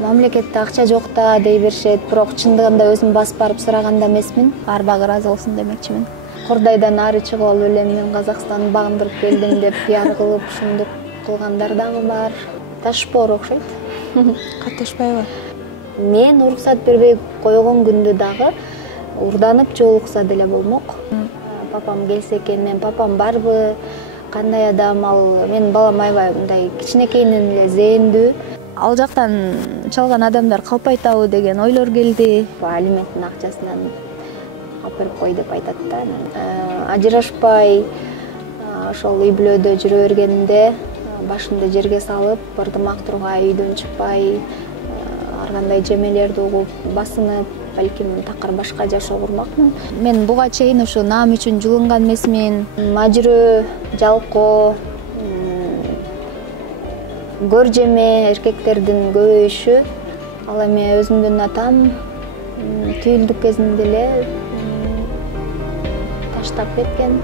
Мамлекетте акча жок да дей беришет, бирок чындыгында өзүм басып барып сураган да эмесмин. Арбагы ыраазы болсун демекчимин. Кордайдан ары чыгып алып элем, мен Казакстанды багындырып келдим деп пиар кылып, ушундук кылгандар дагы бар. Ташпоор окшойт. Катташпайбы? Мен уруксат бербей койгон күндө дагы урданып жолукса деле болмок. Папам келсе экен, мен папам барбы, кандай адам ал, менин балам аябай мындай кичинекейинен эле зээндүү. Ал жактан чалган адамдар калп айтабы деген ойлор келди. Алименттин акчасынан алып берип кой деп айтат да. Ажырашпай ошол үй бүлөдө жүрө бергенде башымды жерге салып, бырдымак тургай, үйдөн чыкпай, ар кандай жемелерди угуп, басынып, балким такыр башка жашоо курмакмын. Мен буга чейин ушу наам үчүн жулунган эмесмин. Мажырөө, жалкоо, көр жеме эркектердин көбөйүшү. Ал эми өзүмдүн атам түйүлдүк кезинде эле таштап кеткен.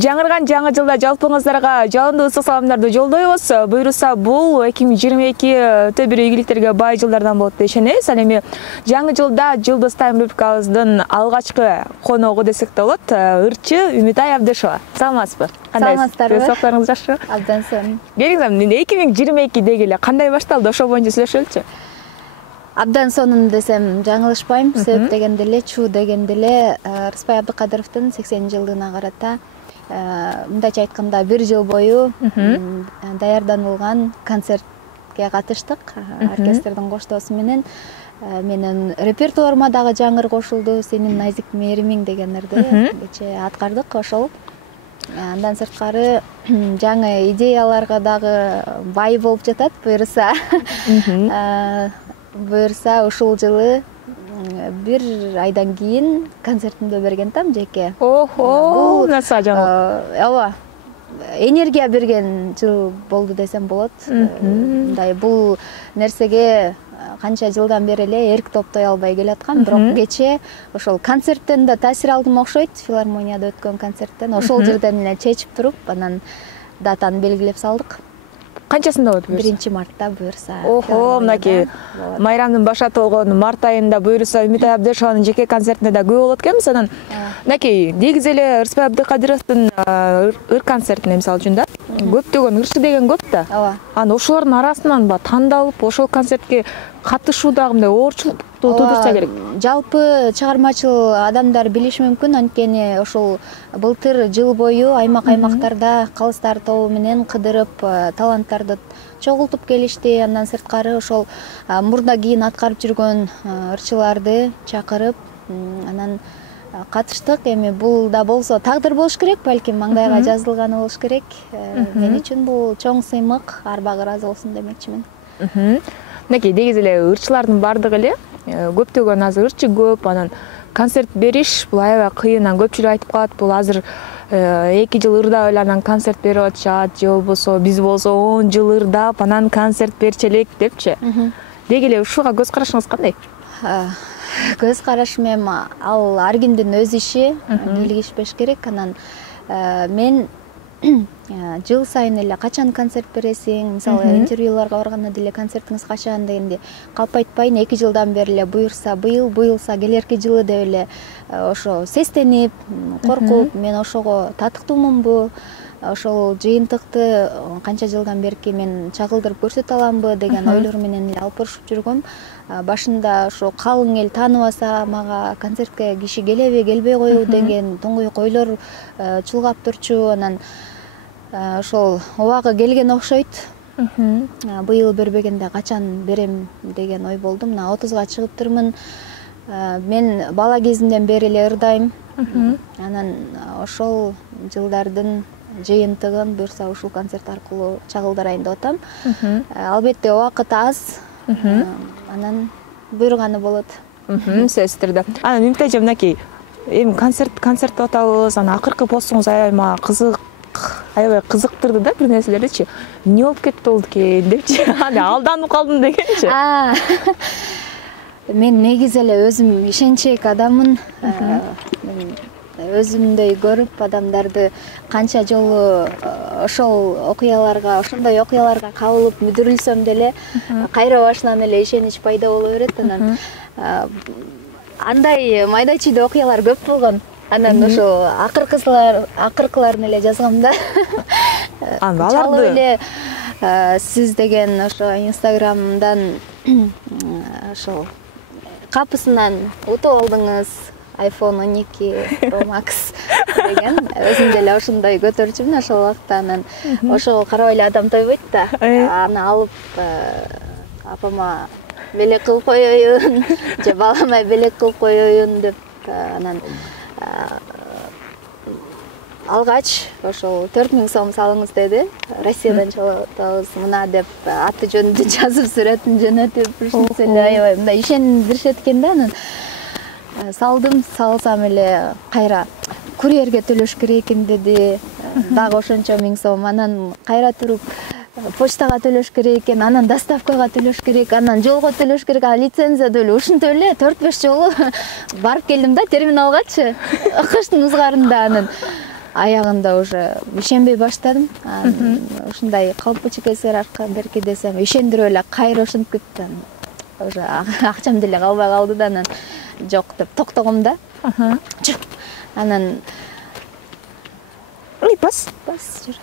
Жаңырган жаңы жылда жалпыңыздарга жалындуу ысык саламдарды жолдойбуз. Буюрса бул 2022 өтө бир ийгиликтерге бай жылдардан болот деп ишенебиз. Ал эми жаңы жылда Жылдыз Тайм рубрикабыздын алгачкы коногу десек де болот, ырчы Үмүтай Абдышева. Саламатсызбы? Саламатсыздарбы? Сактарыңыз жакшыбы? Абдан сонун. Келиңиз, 2022 эле кандай башталды? Ошол боюнча сүйлөшөлүчү. Абдан сонун десем жаңылышпайм. Себеп дегенде эле, чуу дегенде эле Рыспай Абдыкадыровдун 80-жылдыгына карата мындайча айтканда 1 жыл бою даярданылган концертке катыштык. Оркестрдин коштоосу менен менин репертуарыма дагы жаңыр кошулду. Сенин назик мээримиң дегендерди кечээ аткардык ошол. Андан сырткары жаңы идеяларга дагы бай болуп жатат. Буюрса ушул жылы 1 айдан кийин концертимди берген там жеке. Охо, наса жаңы. Ооба. Энергия берген жыл болду десем болот. Мындай бул нерсеге канча жылдан бери эле эрк топтой албай келаткам, бирок кечээ ошол концерттен да таасир алдым окшойт. Филармонияда өткөн концерттен ошол жерден эле чечип туруп, анан датаны белгилеп салдык. Канчасында болот? 1 мартта буюрса. Охо, мынакей майрамдын башы болгон март айында буюрса Үмүтай Абдышеванын жеке концертинде да көп болот экенбиз. Анан мынакей негизи эле Рыспай Абдыкадыровдун ыр концертине мисалы үчүн да көптөгөн ырчы деген көп да. Ооба. Анан ошолордун арасынан тандалып ошол концертке катышууда мындай оорчулукту туудурса керек. Жалпы чыгармачыл адамдар билиши мүмкүн, анткени ошол былтыр жыл бою аймактарда калыстар тобу менен кыдырып таланттарды чогултуп келишти. Андан сырткары ошол мурда кийин аткарып жүргөн ырчыларды чакырып анан катыштык. Эми бул да болсо тагдыр болуш керек, балким маңдайга жазылганы болуш керек. Мен үчүн бул чоң сыймык, арбагы ыраазы болсун демекчимин. Мынакей негизи эле ырчылардын бардыгы эле көптөгөн азыр ырчы көп, анан концерт бериш бул аябай кыйын. Көпчүлүк айтып калат, бул азыр 2 жыл ырдап эле анан концерт берип атышат, же болбосо биз болсо 10 жыл ырдап анан концерт берчи элек депчи. Деги эле ушуга көз карашыңыз кандай? Көз карашым эми ал ар кимдин өз иши, келишпеш керек. Анан мен жыл сайын эле качан концерт бересиң, мисалы интервьюларга барганда деле концертиңиз качан дегенде калп айтпайын, 2 жылдан бери эле буюрса быйыл, буюлса келерки жылы деп эле ошо сестенип, коркуп, мен ошого татыктуумунбу, ошол жыйынтыкты канча жылдан берки мен чагылдырып көрсөтө аламбы деген ойлор менен эле алып барышып жүргөм. Башында ошо калың эл тааныбаса мага концертке киши келеби, келбей коебу деген тоңгоюк ойлор чулгап турчу. Анан ошол убагы келген окшойт. Быйыл бербегенде качан берем деген ой болду. Мына 30га чыгыптырмын. Мен бала кезимден бери эле ырдайм. Анан ошол жылдардын жыйынтыгын буюрса ушул концерт аркылуу чагылдырайын деп атам. Албетте убакыт аз. Анан буйруганы болот. Сөзсүз түрдө. Анан Мимта эже, мынакей эми концерт деп атабыз. Анан акыркы постуңуз аябай мага аябай кызыктырды да бир нерселердичи. Эмне болуп кетти болду экен депчи. Алданып калдым дегенчи. Мен негизи эле өзүм ишенчек адаммын. Өзүмдөй көрүп адамдарды канча жолу ошол окуяларга, ошондой окуяларга кабылып мүдүрүлсөм деле кайра башынан эле ишенич пайда боло берет. Анан андай майда чүйдө окуялар көп болгон. Анан ошо акыркыларын эле жазгам да. Аларды эле сиз деген ошо Инстаграмдан ошо капысынан утуп алдыңыз iPhone 12 Pro Max деген. Өзүм деле ошондой көтөрчүмүн ошол убакта. Анан ошого карабай эле адам тойбойт да. Аны алып апама белек кылып коеюн, же балама белек кылып коеюн деп анан алгач ошол 4000 сом салыңыз деди. Россиядан чалабыз мына деп аты жөнүндү жазып сүрөтүн жөнөтүп эле аябай мындай ишендиришет экен да. Анан салсам эле кайра курьерге төлөш керек экен деди. Дагы ошончо 1000 сом. Анан кайра туруп почтага төлөш керек экен, анан доставкага төлөш керек, анан жолго төлөш керек, лицензия төлөө. Ушинтип эле 4-5 жолу барып келдим да терминалгачы. Кыштын узгарында. Анан аягында уже ишенбей баштадым. Ушундай калпычы кесер арка берки десем ишендирип эле кайра ошентип кетти. Уже акчам деле калбай калды да. Анан жок деп токтогом да. Анан бас жүр.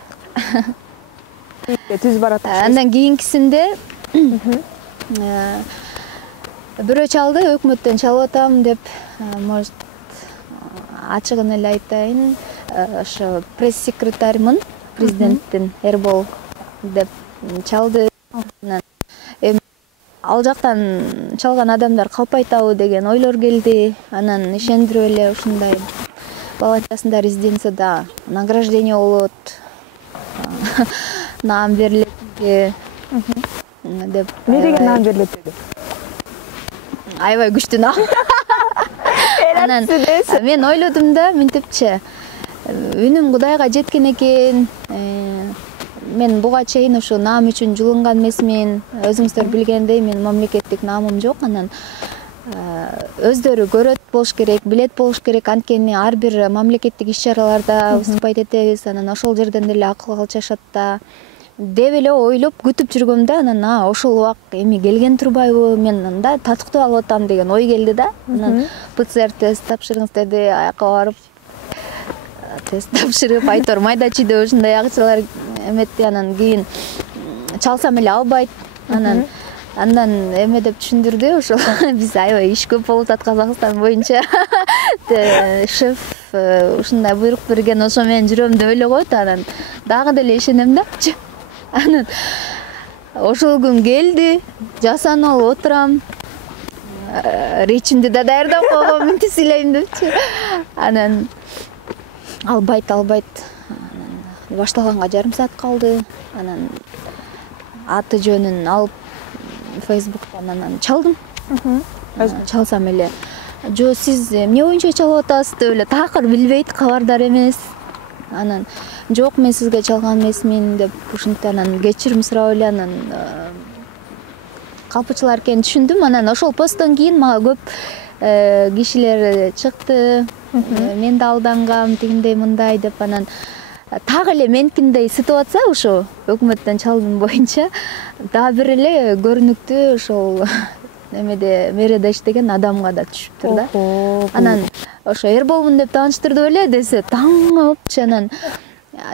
Түз барат. Андан кийинкисинде бирөө чалды, өкмөттөн чалып атам деп, может ачыгын эле айтайын, ошо пресс-секретармын президенттин Эрбол деп чалды. Эми ал жактан чалган адамдар калп айтабы деген ойлор келди. Анан ишендирип эле ушундай балачасында резиденцияда награждение болот, наам берилет деп. Не деген наам берилет деди? Аябай күчтүү наам. Анан мен ойлодум да, мынтипчи үнүм Кудайга жеткен экен. Мен буга чейин ушу наам үчүн жулунган эмесмин. Өзүңүздөр билгендей, мен мамлекеттик наамым жок. Анан өздөрү көрөт болуш керек, билет болуш керек. Анткени ар бир мамлекеттик иш-чараларда выступать этебиз. Анан ошол жерден деле акыл алышат да деп эле ойлоп күтүп жүргөм да. Анан ошол убак эми келген турбайбы, мен анда татыктуу алып атам деген ой келди да. Анан ПЦР тест тапшырыңыз деди. Аяка барып тест тапшырып, айтор майда чүйдө ушундай акчалар эметти. Анан кийин чалсам эле албайт. Анан Андан эме деп түшүндүрдү ошол биз аябай иш көп болуп атат Казакстан боюнча. Шеф ушундай буйрук берген, ошо менен жүрөм деп эле койт. Анан дагы деле ишенем да. Анан ошол күн келди, жасанып алып отурам. Речимди да даярдап койгом, мынтип сүйлөйм депчи. Анан албайт. Анан башталганга жарым саат калды. Анан аты жөнүн алып Facebook'tan анан чалдым. Чалсам эле, "Жо, сиз эмне боюнча чалып атасыз?" деп эле такыр билбейт, кабардар эмес. Анан "Жок, мен сизге чалган эмесмин" деп ушинтип анан кечирим сурап эле анан калпычылар экенин түшүндүм. Анан ошол посттон кийин мага көп кишилер чыкты. Мен да алдангам, тигиндей мындай деп анан так эле меникиндей ситуация ошо өкмөттөн чалгым боюнча дагы бир эле көрүнүктүү ошол эмеде мэрияда иштеген адамга да түшүптүр да. Анан ошо Эрболмун деп тааныштырды беле десе таң болупчу. Анан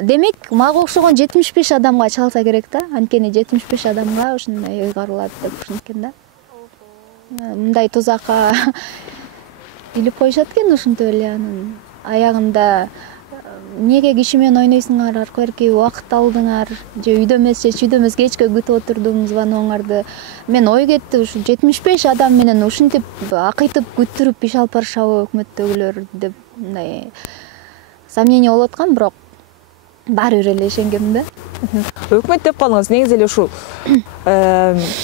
демек мага окшогон 75 адамга чалса керек да. Анткени 75 адамга ушундай ыйгарылат деп ушинткен да. Мындай тузакка илип коюшат экен ушинтип эле. Анан аягында "Неге киши менен ойнойсуңар, аркы берки убакыт алдыңар, же үйдө эмес, кечке күтүп отурдум звоногуңарды." Мен ой кетти, ушу 75 адам менен ушинтип акыйтып күттүрүп иш алып барышабы өкмөттөгүлөр деп мындай сомнение болуп аткан, бирок баары бир эле ишенгем да. Өкмөт деп калдыңыз, негизи эле ушул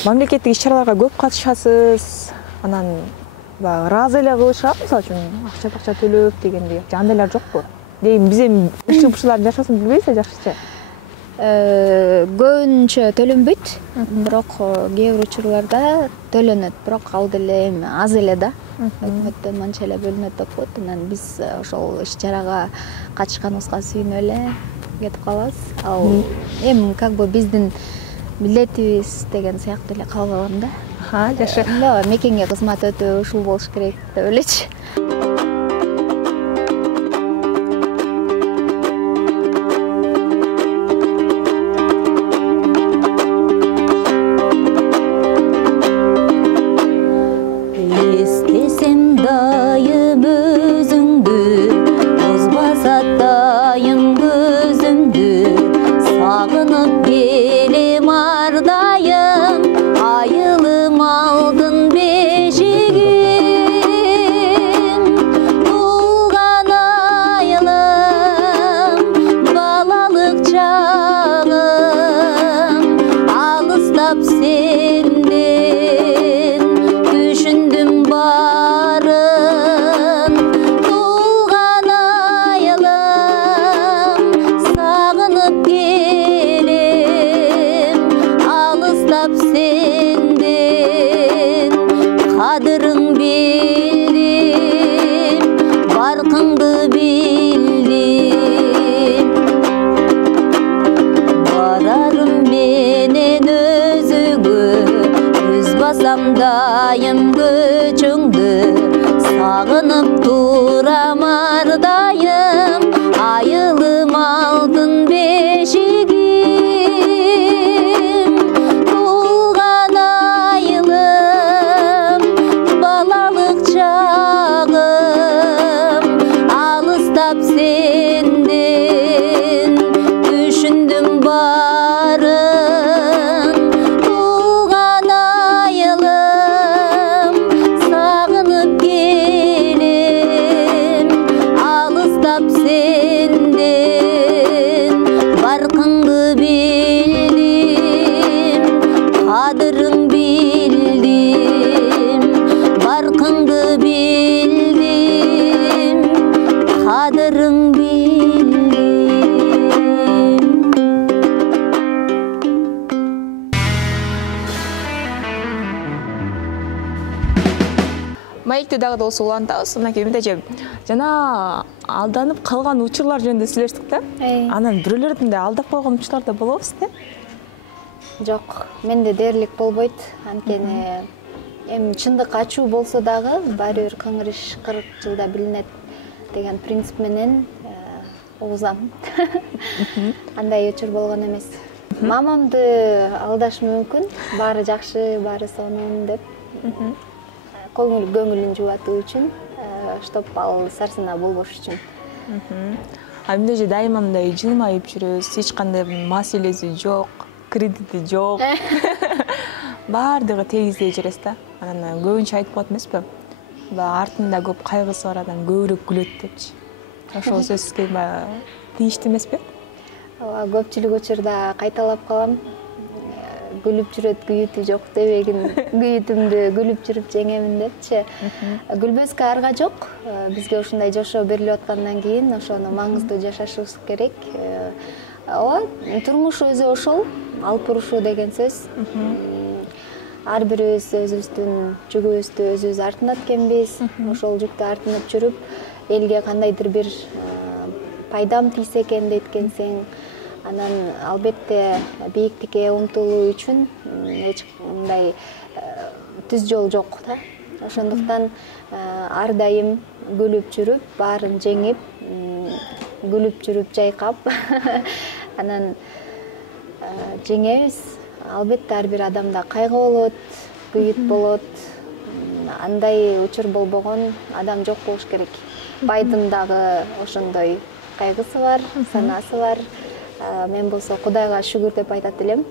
мамлекеттик иш-чараларга көп катышасыз, анан баягы ыраазы эле кылышат, мисалы үчүн акча төлөп дегендей. Жандайлар жокпу? Дейм, биз эми ушул-ушулардын жашоосун билбейсиз жакшыча. Көбүнчө төлөнбөйт, бирок кээ бир учурларда төлөнөт, бирок ал деле эми аз эле да. Өкмөттөн манча эле бөлүнөт деп коет. Анан биз ошол иш-чарага катышканыбызга сүйүнүп эле кетип калабыз. Ал эми как бы биздин милдетибиз деген сыяктуу эле кабыл алам да. Жакшы. Мекенге кызмат өтө ушул болуш керек деп элечи. Маекти дагы да болсо улантабыз. Мынакей мынтайча жана алданып калган учурлар жөнүндө сүйлөштүк да. Анан бирөөлөрдүн да алдап койгон учурлар да болобуз да. Жок, менде дээрлик болбойт. Анткени эми чындык ачуу болсо дагы баары бир кыңырыш 40 жылда билинет деген принцип менен угузам. Андай учур болгон эмес. Мамамды алдаш мүмкүн, баары жакшы, баары сонун деп. Көңүлүн жубатуу үчүн, чтоб ал сарсына болбош үчүн. А эмне же дайыма мындай жылмайып жүрөбүз, эч кандай маселеси жок, кредити жок. Баардыгы тегиздей жүрөбүз да. Анан көбүнчө айтып коет эмеспи? Артында көп кайгысы бар адам көбүрөөк күлөт депчи. Ошол сөзсүзгө тийиштүү эмеспи? Ооба, көпчүлүк учурда кайталап калам. Гүлүп жүрөт, күйүтү жок дебегин, күйүтүмдү гүлүп жүрүп жеңемин депчи. Гүлбөскө арга жок. Бизге ушундай жашоо берилип аткандан кийин ошону маңыздуу жашашыбыз керек. Ооба, турмуш өзү ошол, алып бурушуу деген сөз. Ар бирибиз өзүбүздүн жүгүбүздү өзүбүз артынат экенбиз. Ошол жүктү артынып жүрүп, элге кандайдыр бир пайдам тийсе экен дейткенсең, анан албетте бийиктикке умтулуу үчүн эч кандай түз жол жок да. Ошондуктан ар дайым күлүп жүрүп, баарын жеңип, күлүп жүрүп жайкап, анан жеңебиз. Албетте ар бир адамда кайгы болот, күйүт болот. Андай учур болбогон адам жок болуш керек. Байдын дагы ошондой кайгысы бар, санасы бар. Мен болсо Кудайга шүгүр деп айтат элем.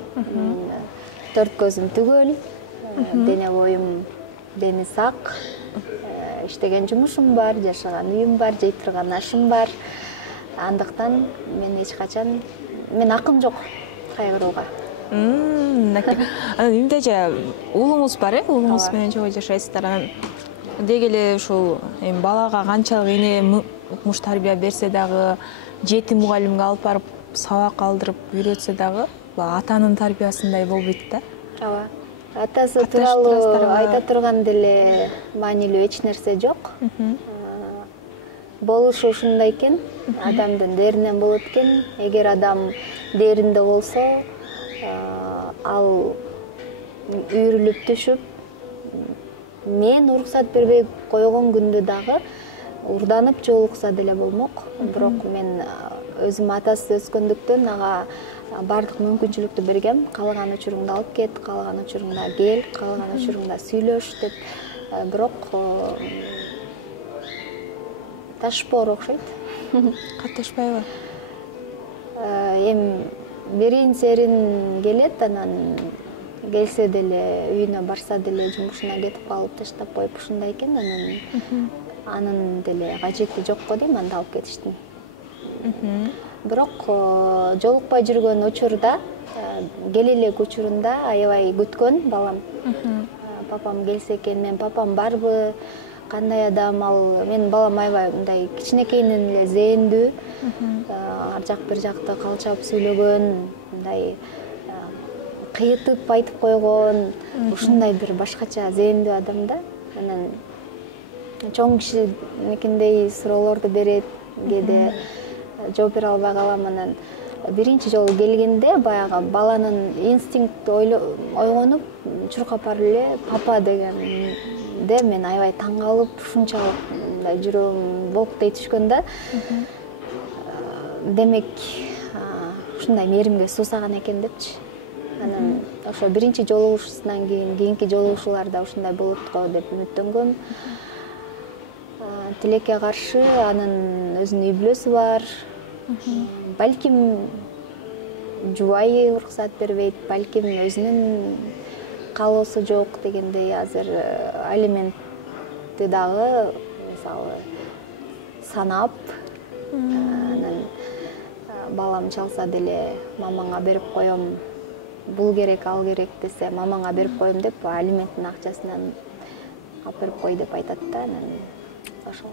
4 көзүм түгөл, дене боюм дени сак, иштеген жумушум бар, жашаган үйүм бар, жей турган ашым бар. Андыктан мен эч качан, мен акым жок кайгырууга. Анан эмне же уулуңуз бар, уулуңуз менен чогуу жашайсыздар. Анан деги эле ушул балага канчалык эне укмуш тарбия берсе дагы, жетим мугалимге алып барып сабак алдырып үйрөтсө дагы, атанын тарбиясындай болбойт да. Ооба. Атасы тууралуу айта турган деле маанилүү эч нерсе жок. Болушу ушундай экен, адамдын дээринен болот экен. Эгер адам дээринде болсо, ал үйрүлүп түшүп, мен уруксат бербей койгон күндө дагы урданып жолукса деле болмок. Бирок мен өзүм атасы өскөндүктөн ага бардык мүмкүнчүлүктү бергем. Каалаган учуруңда алып кет, каалаган учуруңда кел, каалаган учуруңда сүйлөш деп. Бирок ташпоор окшойт. Катташпайбы? Эми берин серин келет, анан келсе деле үйүнө барса деле жумушуна кетип калып таштап коюп ушундай экен. Анын деле кажети жок го дейм, анда алып кетиштин. Бирок жолукпай жүргөн учурда, келе элек учурунда аябай күткөн балам. Папам келсе экен, мен папам барбы, кандай адам ал. Менин балам аябай мындай кичинекейинен эле зээндүү, ар жак бир жакты калчап сүйлөгөн, мындай кыйытып айтып койгон, ушундай бир башкача зээндүү адам да. Анан чоң кишиникиндей суроолорду берет, кээде жооп бере албай калам. Анан биринчи жолу келгенде баягы баланын инстинкти ойгонуп, чуркап барып эле папа дегенде мен аябай таң калып, ушунчалык мындай жүрөгүм болктой түшкөн да. Демек, ушундай мээримге суусаган экен депчи. Анан ошо биринчи жолугушуудан кийинки жолугушууларда ушундай болот го деп үмүттөнгөм. Тилекке каршы анын өзүнүн үй бүлөсү бар. Балким жубайы уруксат бербейт, балким өзүнүн каалоосу жок дегендей. Азыр алиментти дагы мисалы санап, анан балам чалса деле мамаңа берип коем, бул керек, ал керек десе, мамаңа берип коем деп алименттин акчасынан алып берип кой деп айтат да. Анан ошол.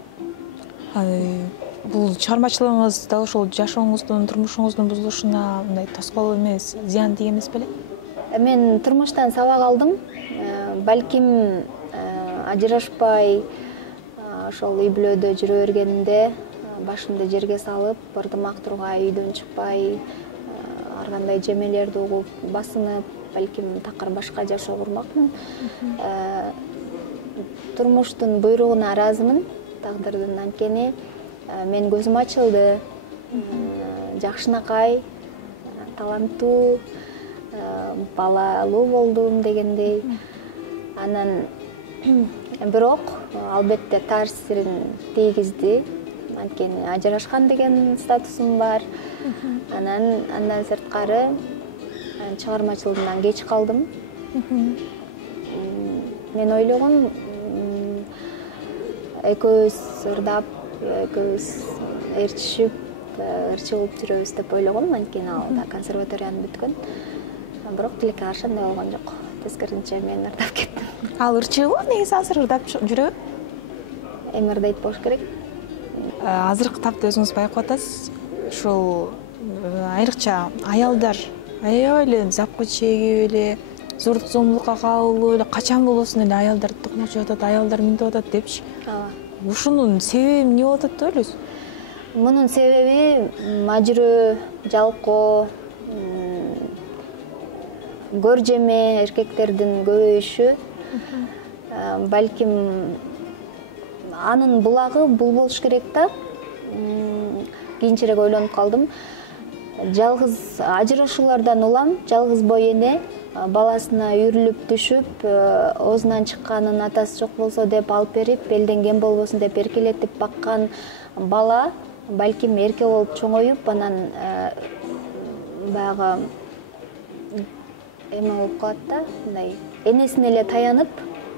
Бул чыгармачылыгыңыз да ошол жашооңуздун, турмушуңуздун бузулушуна мындай тоскоол эмес, зыян тийген эмес беле? Мен турмуштан сабак алдым. Балким ажырашпай ошол үй бүлөдө жүрө бергенимде башымды жерге салып, ырдымак тургай, үйдөн чыкпай, ар кандай жемелерди угуп, басынып, балким такыр башка жашоо курмакмын. Турмуштун буйругуна ыраазымын, тагдырдын. Анткени мен көзүм ачылды. Жакшынакай, таланттуу, балалуу болдум дегендей. Анан бирок албетте таасирин тийгизди. Анткени ажырашкан деген статусум бар. Андан сырткары чыгармачылыгымдан кеч калдым. Мен ойлогом экөөбүз ырдап, экөөбүз ырчышып, ырчы болуп жүрөбүз деп ойлогом. Анткени ал да консерваторияны бүткөн. Бирок тилекке каршы андай болгон жок. Тескерисинче мен ырдап кеттим. Ал ырчыбы негизи азыр ырдап жүрөбү? Эми ырдайт болуш керек. Азыркы тапта өзүңүз байкап атасыз. Ушул айрыкча аялдар аябай эле запкы чегип эле зордук зомбулукка кабылып эле качан болбосун эле аялдар токмочуп атат, аялдар минтип атат депчи. Ооба. Ушунун себеби эмне болуп атат деп ойлойсуз? Мунун себеби мажыроо, жалкоо, көр жеме эркектердин көбөйүшү. Балким анын булагы бул болуш керек да. Кийинчерээк ойлонуп калдым. Жалгыз ажырашуулардан улам жалгыз бой эне баласына үйрүлүп түшүп, оозунан чыкканын атасы жок болсо деп алып берип, элден кем болбосун деп эркелетип баккан бала балким эрке болуп чоңоюп, анан баягы эме болуп калат да, мындай энесине эле таянып,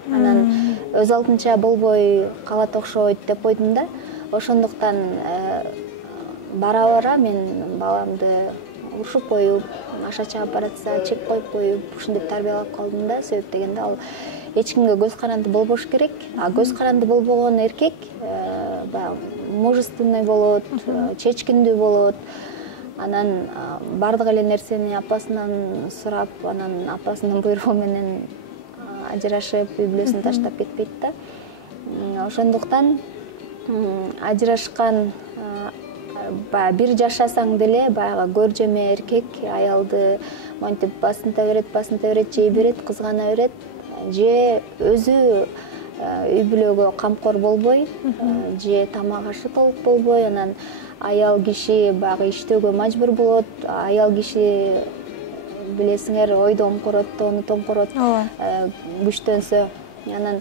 анан өз алдынча болбой калат окшойт деп койдум да. Ошондуктан бара мен баламды урушуп коюп, аша чаап баратса чек коюп коюп, ушинтип тарбиялап калдым да. Себеп дегенде ал эч кимге көз каранды болбош керек. А көз каранды болбогон эркек баягы мужественный болот, чечкиндүү болот. Анан бардык эле нерсени апасынан сурап, анан апасынын буйругу менен ажырашып, үй бүлөсүн таштап кетпейт да. Ошондуктан ажырашкан бир жашасаң деле баягы көр жеме эркек аялды монтип басынта берет, жей берет, кызгана берет, же өзү үй бүлөгө камкор болбой, же тамак ашы толук болбой, анан аял киши баягы иштөөгө мажбур болот. Аял киши билесиңер ойдон корот, тоону тоңкорот, күчтөнсө. Анан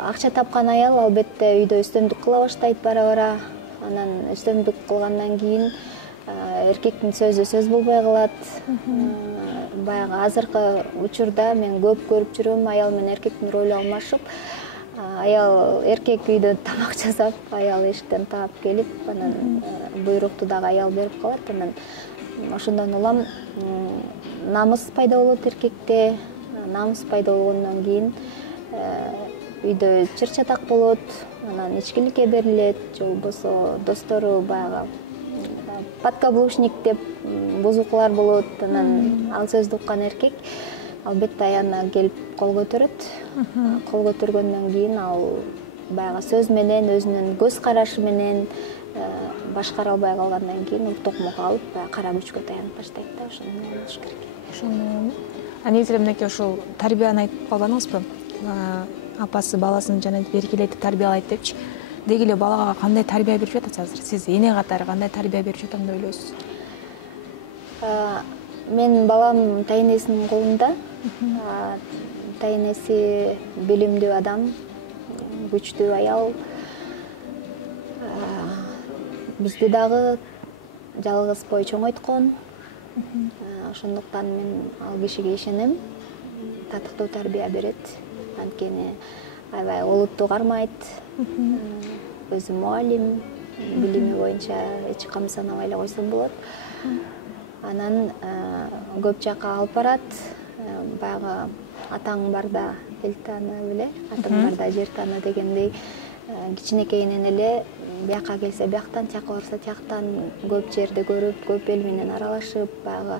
акча тапкан аял албетте үйдө үстөмдүк кыла баштайт бара-бара. Анан үстөмдүк кылгандан кийин эркектин сөзү сөз болбой калат. Баягы азыркы учурда мен көп көрүп жүрөм, аял менен эркектин ролу алмашып. Аял эркек үйдө тамак жасап, аял эшиктен таап келип, анан буйрукту дагы аял берип калат. Анан ошондон улам намыс пайда болот эркекте. Намыс пайда болгондон кийин үйдө чыр-чатак болот, анан ичкиликке берилет, же болбосо достору баягы подкаблучник деп бузукулар болот. Анан ал сөздү уккан эркек албетте аянына келип кол көтөрөт. Кол көтөргөндөн кийин ал баягы сөз менен, өзүнүн көз карашы менен башкара албай калгандан кийин уртокмок алып, кара күчкө таянып баштайт да. Ошондой болуш керек. Ошондой. Негизи мынакей ушул тарбияны айтып калбадыңызбы? Апасы баласын жана эркелетип тарбиялайт депчи. Деги эле балага кандай тарбия берип жатасыз азыр? Сиз эне катары кандай тарбия берип жатам деп ойлойсуз? Мен балам тайнесинин колунда. Тайнеси билимдүү адам, күчтүү аял. Бизди дагы жалгыз бой чоңойткон. Ошондуктан мен ал кишиге ишенем. Татыктуу тарбия берет. Анткени аябай олутту кармайт. Өзү мугалим, билими боюнча эч кам санабай эле койсом болот. Анан көп жака алып барат. Баягы атаң барда эл тааны беле, атаң барда жер тааны дегендей кичинекейинен эле бияка келсе бияктан, тияка барса тияктан көп жерди көрүп, көп эл менен аралашып, баягы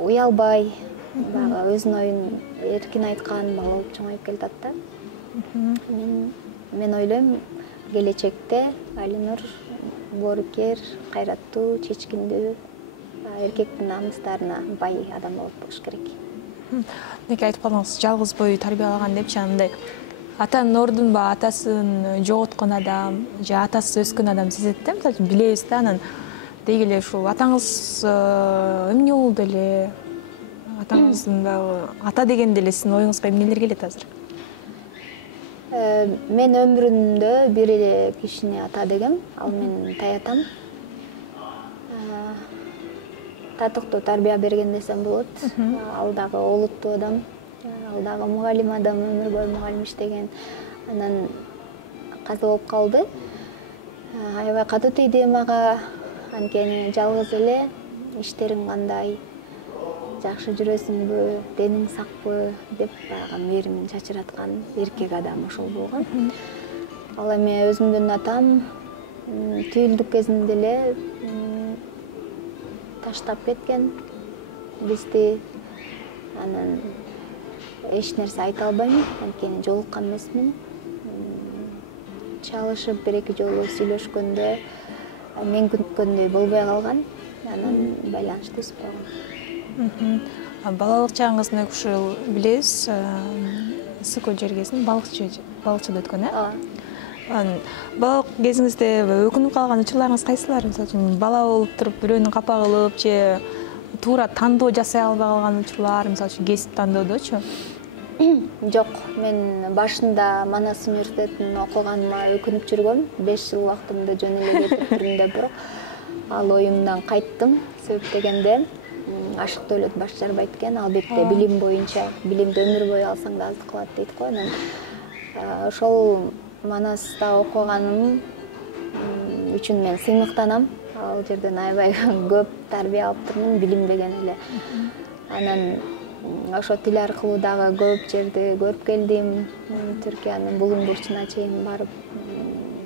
уялбай, баягы өзүнүн оюн эркин айткан бала болуп чоңоюп келатат да. Мен ойлойм, келечекте Алинур боорукер, кайраттуу, чечкиндүү, эркектин намыстарына бай адам болуш керек. Неке айтып калдыңыз, жалгыз бой тарбиялаган депчи, андай атанын ордун ба, атасын жоготкон адам же атасыз өскөн адам сезет да, мисалы үчүн билебиз да, анан деги эле ушул атаңыз эмне болду эле? Атаңыздын дагы ата дегенде эле сиздин оюңузга эмнелер келет азыр? Мен өмүрүмдө бир эле кишини ата дегем, ал менин таятам. Татыктуу тарбия берген десем болот. Ал дагы олуттуу адам, ал дагы мугалим адам, өмүр бою мугалим иштеген. Анан каза болуп калды. Аябай катуу тийди мага, анткени жалгыз эле иштериң кандай, жакшы жүрөсүңбү, денең сакпы деп баягы мээримин чачыраткан эркек адам ошол болгон. Ал эми өзүмдүн атам түйүлдүк кезинде эле таштап кеткен бизди. Анан эч нерсе айта албайм, анткени жолуккан эмесмин. Чалышып бир-эки жолу сүйлөшкөндө мен күткөндөй болбой калган. Анан байланыш түзүп койгон. Балалык чагыңызды ушул билебиз, ысык көл жергесин балыкчыда өткөн, балалык кезиңизде өкүнүп калган учурларыңыз кайсылар? Мисалы үчүн бала болуп туруп бирөөнүн капа кылып же туура тандоо жасай албай калган учурлар, мисалы үчүн кесип тандоодочу? Жок, мен башында Манас университетин окуганыма өкүнүп жүргөм. 5 жыл убактымды жөн эле кетип түрүндө, бирок ал оюмдан кайттым. Себеп дегенде ашык дөөлөт баш жарбайт экен. Албетте билим боюнча, билимди өмүр бою алсаң да аз кылат дейт го. Анан ошол Манаста окуганым үчүн мен сыймыктанам. Ал жерден аябай көп тарбия алыптырмын, билим деген эле. Анан ошо тил аркылуу дагы көп жерди көрүп келдим. Түркиянын булуң бурчуна чейин барып,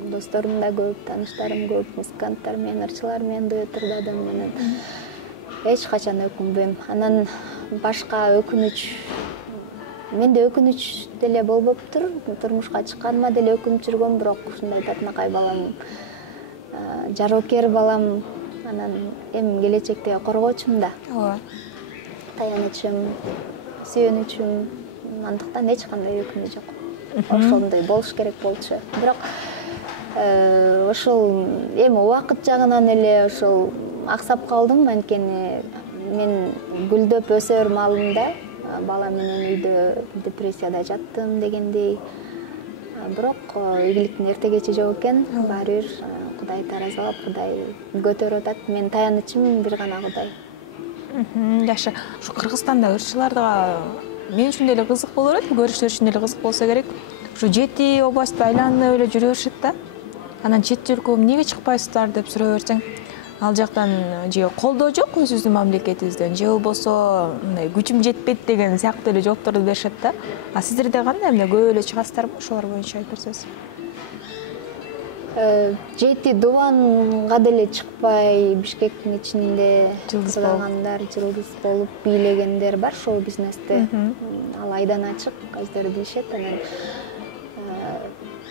досторум да көп, тааныштарым көп, музыканттар менен, ырчылар менен дуэт ырдадым. Анан эч качан өкүнбөйм. Анан башка өкүнүч, менде өкүнүч деле болбоптур. Турмушка чыкканыма деле өкүнүп жүргөм, бирок ушундай татынакай балам, жарокер балам, анан эми келечекте коргоочумун да. Таянычым, сүйөнүчүм, андыктан эч кандай өкүнүү жок. Ошондой болуш керек болчу. Бирок ошол эми убакыт жагынан эле ошол аксап калдым, анткени мен гүлдөп өсөр маалымда бала менен үйдө депрессияда жаттым дегендей. Бирок ийгиликтин эрте кечи жок экен. Баары бир Кудай таразалап, Кудай көтөрүп атат. Менин таянычым бир гана Кудай. Жакшы. Ушу Кыргызстанда ырчыларга мен үчүн деле кызык боло берет, көрүштөр үчүн деле кызык болсо керек. Ушу 7 областты айланып эле жүрө беришет да. Анан чет жөлкө эмнеге чыкпайсыздар деп суроо берсең, ал жактан же колдоо жок өзүбүздүн мамлекетибизден, же болбосо мындай күчүм жетпейт деген сыяктуу эле жоопторду беришет да. А сиздерде кандай, эмне көп эле чыгасыздарбы? Ошолор боюнча айтып берсеңиз. 7 дубанга деле чыкпай Бишкектин ичинде кызгандар, жылдыз болуп бийлегендер бар шоу бизнесте. Ал айдан ачык, өздөрү билишет. Анан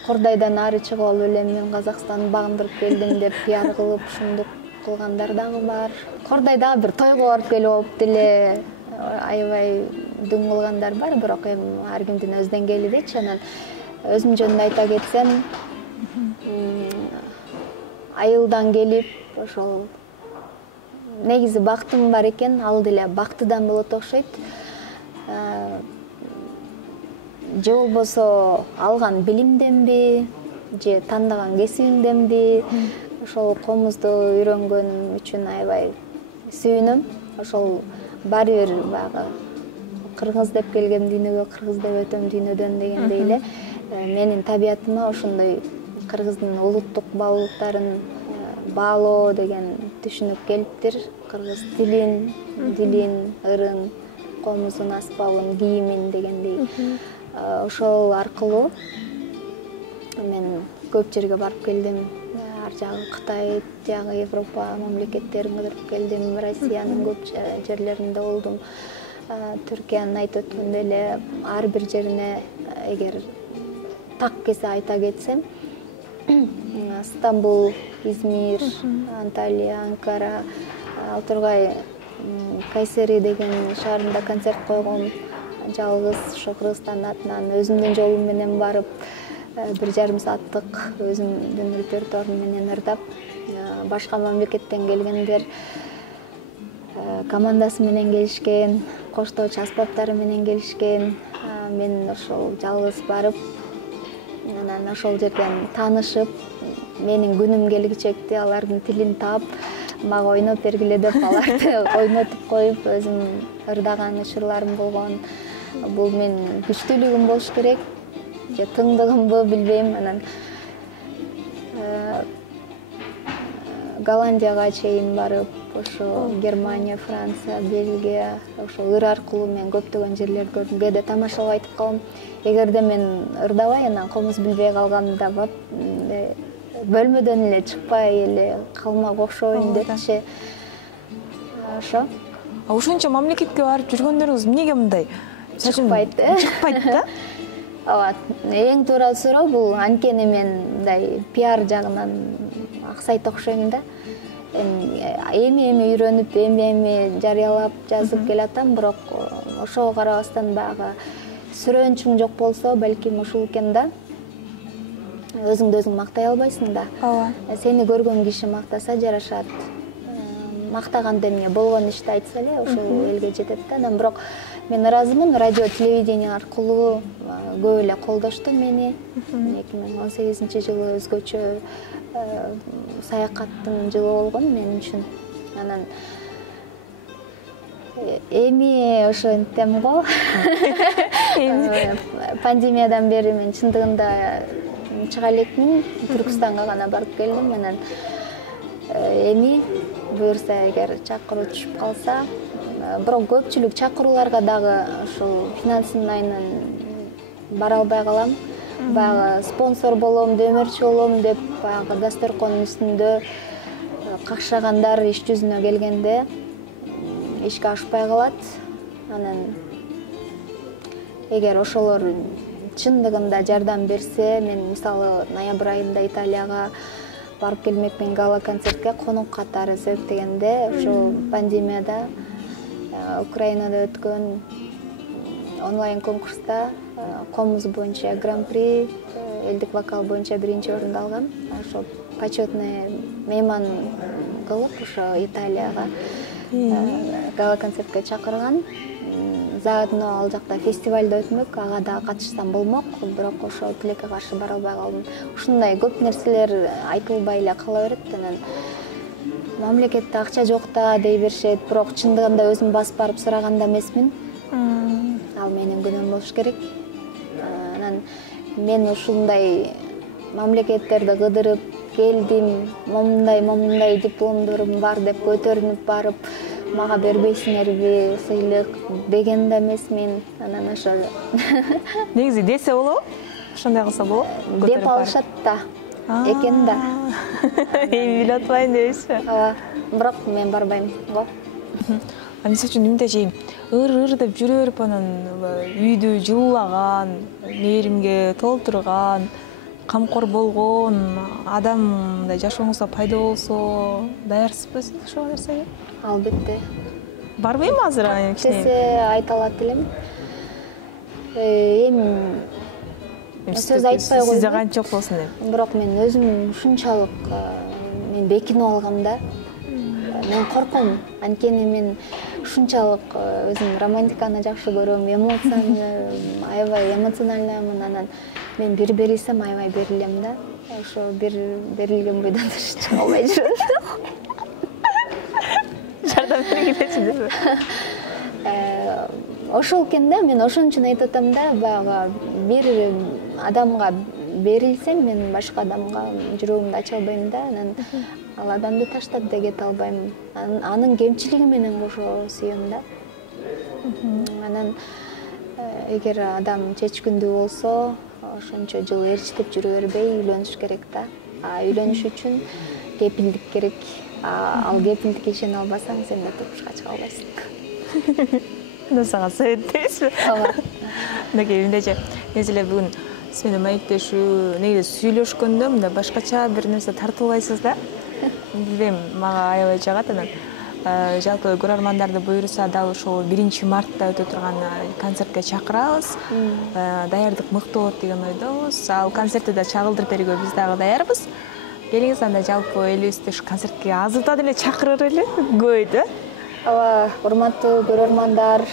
Кордайдан ары чыгып алып эле мен Казакстанды багындырып келдим деп пиар кылып, ушундук кылгандар дагы бар. Кордайдагы бир тойго барып келип алып деле аябай дүң кылгандар бар, бирок эми ар кимдин өз деңгээли дейчи. Анан өзүм жөнүндө айта кетсем, айылдан келип, ошол негизи бактым бар экен, ал деле бактыдан болот окшойт. Же болбосо алган билимденби, же тандаган кесибимденби, ошол комузду үйрөнгөнүм үчүн аябай сүйүнөм. Ошол баары бир баягы кыргыз деп келгем дүйнөгө, кыргыз деп өтөм дүйнөдөн дегендей эле менин табиятыма ошондой кыргыздын улуттук баалуулуктарын баалоо деген түшүнүк келиптир. Кыргыз дилин, ырын, комузун, аспабын, кийимин дегендей. Ошол аркылуу мен көп жерге барып келдим. Ар жагы Кытай, жагы Европа мамлекеттерин кыдырып келдим. Россиянын көп жерлеринде болдум. Түркиянын айтып өткөндөй эле ар бир жерине эгер так кесе айта кетсем, Стамбул, Измир, Анталия, Анкара, ал тургай Кайсери деген шаарында концерт койгом. Жалгыз ошо Кыргызстандын атынан өзүмдүн жолум менен барып, 1,5 сааттык өзүмдүн репертуарым менен ырдап, башка мамлекеттен келгендер командасы менен келишкен, коштооч аспаптары менен келишкен. Мен ошол жалгыз барып, анан ошол жерден таанышып, менин күнүм келгичекти, алардын тилин таап, мага ойноп бергиле деп аларды ойнотуп коюп, өзүм ырдаган учурларым болгон. Бул менин күчтүүлүгүм болуш керек, же тыңдыгымбы билбейм. Анан Голландияга чейин барып, ошо Германия, Франция, Бельгия, ошо ыр аркылуу мен көптөгөн жерлерди көрдүм. Кээде тамашалап айтып калам. Эгерде мен ырдабай, анан комуз билбей калганда бөлмөдөн эле чыкпай эле калмак окшойм депчи. Ошо. Ошончо мамлекетке барып жүргөндөрүңүз эмнеге мындай? Чыкпайт да? Ооба, эң туура суроо бул. Анткени мен мындай пиар жагынан аксайт окшойм да. Эми үйрөнүп, эми жарыялап жазып келатам, бирок ошого карабастан баягы сүрөөнчүң жок болсо, балким ушул экен да. Өзүңдү өзүң мактай албайсың да. Ооба. Сени көргөн киши мактаса жарашат. Мактаганда эмне болгон ишти айтса эле ошол элге жетет да. Анан бирок мен ыраазымын, радио, телевидение аркылуу көп эле колдошту мени. 2018-жылы өзгөчө саякаттын жылы болгон мен үчүн. Анан эми ошентем го. Пандемиядан бери мен чындыгында чыга элекмин. Түркстанга гана барып келдим. Анан эми буюрса, эгер чакыруу түшүп калса, бирок көпчүлүк чакырууларга дагы ушул финансынайынан бара албай калам. Баягы спонсор болом, дөмөрчү болом деп баягы дасторкондун үстүндө какшагандар иш жүзүнө келгенде ишке ашпай калат. Анан эгер ошолор чындыгында жардам берсе, мен мисалы ноябрь айында Италияга барып келмекмин гала концертке конок катары себептегенде, ошол пандемияда Украинада өткөн онлайн конкурста комуз боюнча гран-при, элдик вокал боюнча биринчи орунду алгам. Ошо почетный мейман кылып ошо Италияга гала концертке чакырган. Заодно ал жакта фестивалда өтмөк, ага да катышсам болмок, бирок ошол тилекке каршы бара албай калдым. Ушундай көп нерселер айтылбай эле кала берет. Анан мамлекетте акча жок да дей беришет, бирок чындыгында өзүм басып барып сураган да эмесмин. Ал менин күнөөм болуш керек. Анан мен ушундай мамлекеттерди кыдырып келдим, момундай дипломдорум бар деп көтөрүнүп барып, мага бербейсиңерби сыйлык деген да эмесмин. Анан ошо негизи десе болобу? Ошондой кылса болобу? Деп алышат да. Экен да. Эми билип атпайм дейсизби? Ооба, бирок мен барбайм го. Мисалы үчүн эмне дейм, ыр деп жүрө берип анан үйдү жыллаган, мээримге толтурган, камкор болгон адам мындай жашооңузга пайда болсо, даярсызбы ошол нерсеге? Албетте. Барбайбы азыр кичине? Кесе айта алат элем. Эми сөз айтпай койбойм. Сизде канча жок болсун деп. Бирок мен өзүм ушунчалык мен бекинип алгам да. Мен корком. Анткени мен ушунчалык өзүм романтиканы жакшы көрөм, аябай эмоциональныймын. Анан мен бир берилсем аябай берилем да. Ошо берилген бойдон чыга албай жүрөм. Жардам бергилечи деп. Ошол экен да, мен ошон үчүн айтып атам да, баягы бир адамга берилсем, мен башка адамга жүрөгүмдү ача албайм да. Анан ал адамды таштап да кете албайм. Анын кемчилиги менен кошо сүйөм да. Анан эгер адам чечкиндүү болсо, ошончо жыл ээрчитип жүрө бербей үйлөнүш керек да. Үйлөнүш үчүн кепилдик керек. Ал кепилдикке ишене албасаң, сен да турмушка чыга албайсың. Сага совет дейсизби? Ооба. Мынакей эмнече, негизи эле бүгүн сиз менен маектешүү, негизи сүйлөшкөндө мындай башкача бир нерсе тартылбайсыз да. Билбейм, мага аябай жагат. Анан жалпы көрөрмандарды буюрса дал ошол 1-мартта өтө турган концертке чакырабыз. Даярдык мыкты болот деген ойдобуз. Ал концертти да чагылдырып берүүгө биз дагы даярбыз. келиңиз анда жалпы элибизди ушу концертке азыртан эле чакырыр эле көбөйтү. Ооба, урматтуу көрөрмандар,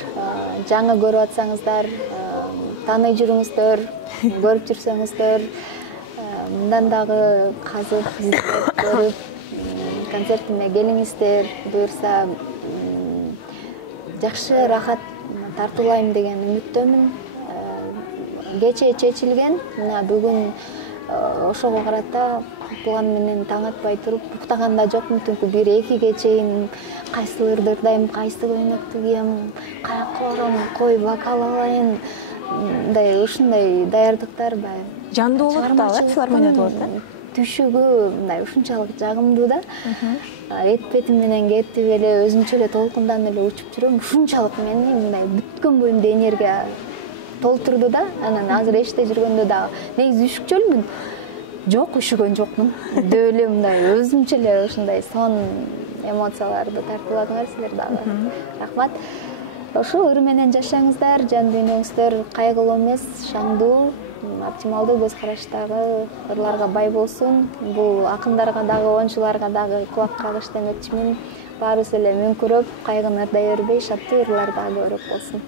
жаңы көрүп атсаңыздар, тааный жүрүңүздөр, көрүп жүрсөңүздөр, мындан дагы казып, көрүп, концертиме келиңиздер, буюрса жакшы рахат тартуулайм деген үмүттөмүн. Кечээ чечилген, мына бүгүн ошого карата план менен таң атпай туруп уктаган да жокмун, чүнкү 1-2ге чейин кайсы ырдырдайм, кайсы көйнөктү кийем, каяка барам, кой вокал алайын, мындай ушундай даярдыктар баягы Жандуу болот да, филармония болот да. Түшүгү мындай ушунчалык жагымдуу да. Эт бетим менен кетип эле өзүнчө эле толкундан эле учуп жүрөм. Ушунчалык мени мындай бүткөн боюмду энергия толтурду да. Анан азыр эшикте жүргөндө дагы негизи үшүкчөлмүн. Жок, үшүгөн жокмун. Дөп эле мындай өзүмчө эле ушундай сон эмоцияларды тартууладыңар силер дагы. Рахмат. Ошо ыр менен жашаңыздар, жан дүйнөңүздөр кайгылуу эмес, шаңдуу, оптималдуу көз караштагы ырларга бай болсун. Бул акындарга дагы, оюнчуларга дагы кулак кагыш демекчимин. Баарыбыз эле мүңкүрөп, кайгыны ырдай бербей, шаттуу ырлар дагы көбүрөөк болсун.